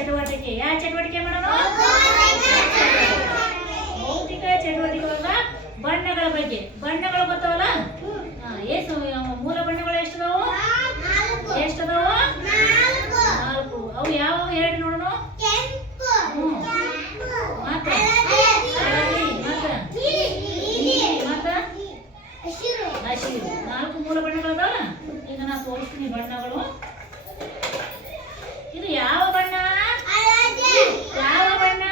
ಚಟುವಟಿಕೆ. ಯಾವ ಚಟುವಟಿಕೆ ಮಾಡೋಣ? ಭೌತಿಕ ಚಟುವಟಿಕೆ ಒಳಗ ಬಣ್ಣಗಳ ಬಗ್ಗೆ. ಬಣ್ಣಗಳು ಗೊತ್ತಾವಲ್ಲ? ಎಷ್ಟು ಮೂಲ ಬಣ್ಣಗಳು ಎಷ್ಟದಾವು? ಎಷ್ಟದಾವು? 4. ಅವು ಯಾವ ಹೇಳಿ ನೋಡೋಣ. ಮತ್ತೆ ಹಳದಿ, ಮತ್ತೆ ಹಸಿರು. 4 ಮೂಲ ಬಣ್ಣಗಳು ಅದಾವಲ್ಲ. ಈಗ ನಾನು ತೋರಿಸ್ತೀನಿ ಬಣ್ಣಗಳು. ಇದು ಯಾವ ಬಣ್ಣ? ಯಾವ ಬಣ್ಣ?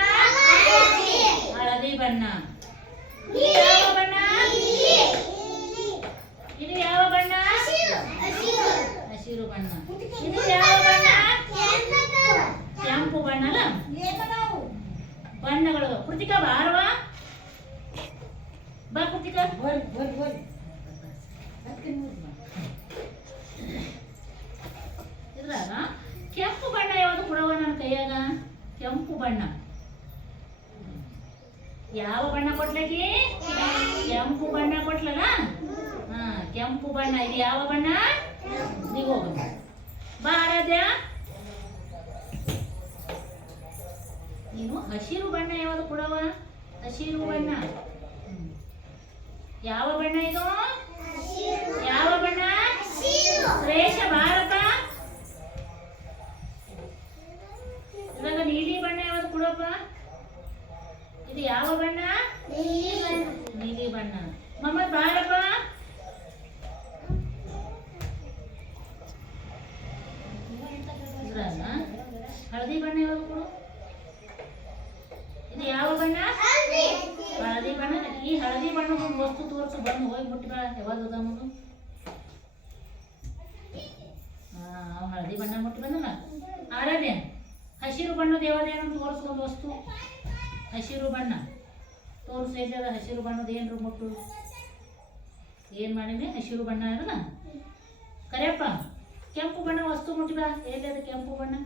ಹಳದಿ ಬಣ್ಣ. ಯಾವ ಬಣ್ಣ? ಇದು ಯಾವ ಬಣ್ಣ? ಹಸಿರು ಬಣ್ಣ. ಇದು ಯಾವ ಬಣ್ಣ? ಕೆಂಪು ಬಣ್ಣ ಅಲ್ಲ. ಬಣ್ಣಗಳು. ಕೃತಿಕಾ ಬಾರವಾ, ಬಾ ಕೃತಿಕಾ. ಇದ್ರಾಗ ಕೆಂಪು ಬಣ್ಣ ಯಾವುದು ಕೊಡವ ನನ್ನ ಕೈಯಾಗ? ಕೆಂಪು ಬಣ್ಣ. ಯಾವ ಬಣ್ಣ ಕೊಟ್ಲಕಿ? ಕೆಂಪು ಬಣ್ಣ ಕೊಟ್ಲಲ್ಲ. ಕೆಂಪು ಬಣ್ಣ. ಇದು ಯಾವ ಬಣ್ಣ? ನೀವು ಹೋಗ ಬಾ ಆರಾಧ್ಯ. ನೀನು ಹಸಿರು ಬಣ್ಣ ಯಾವುದು ಕೊಡವ? ಹಸಿರು ಬಣ್ಣ. ಯಾವ ಬಣ್ಣ ಇದು? ಯಾವ ಬಣ್ಣ? ಶ್ರೇಷ್ಠ ಭಾರತ. ಇವಾಗ ನೀಲಿ ಬಣ್ಣ ಯಾವುದು ಕೊಡಪ್ಪ? ಇದು ಯಾವ ಬಣ್ಣ? ನೀಲಿ ಬಣ್ಣ. ಮಮ್ಮದ್ ಬಾರಪ್ಪ. ಹಳದಿ ಬಣ್ಣ ಯಾವುದು ಕೊಡು? ಇದು ಯಾವ ಬಣ್ಣ? ಹಳದಿ ಬಣ್ಣ. ಈ ಹಳದಿ ಬಣ್ಣ ವಸ್ತು ತೋರಿಸು. ಬಣ್ಣ ಹೋಗಿ ಮುಟ್ಟಿ ಬಾ. ಯಾವಾಗ ನಮ್ಮದು ಹಳದಿ ಬಣ್ಣ ಮುಟ್ಟಿ ಬಂದಲ್ಲ. ಆರಾಧ್ಯ ಹಸಿರು ಬಣ್ಣದ ಯಾವ್ದೇನು ತೋರಿಸು. ಒಂದು ವಸ್ತು ಹಸಿರು ಬಣ್ಣ ತೋರಿಸು. ಎಲ್ಲದ ಹಸಿರು ಬಣ್ಣದ ಏನ್ರು ಮುಟ್ಟು. ಏನು ಮಾಡಿದೆ? ಹಸಿರು ಬಣ್ಣ ಇರಲ್ಲ. ಕರೆಯಪ್ಪ. ಕೆಂಪು ಬಣ್ಣ ವಸ್ತು ಮುಟ್ಟಿ ಬಾ. ಎಲ್ಲದ ಕೆಂಪು ಬಣ್ಣ?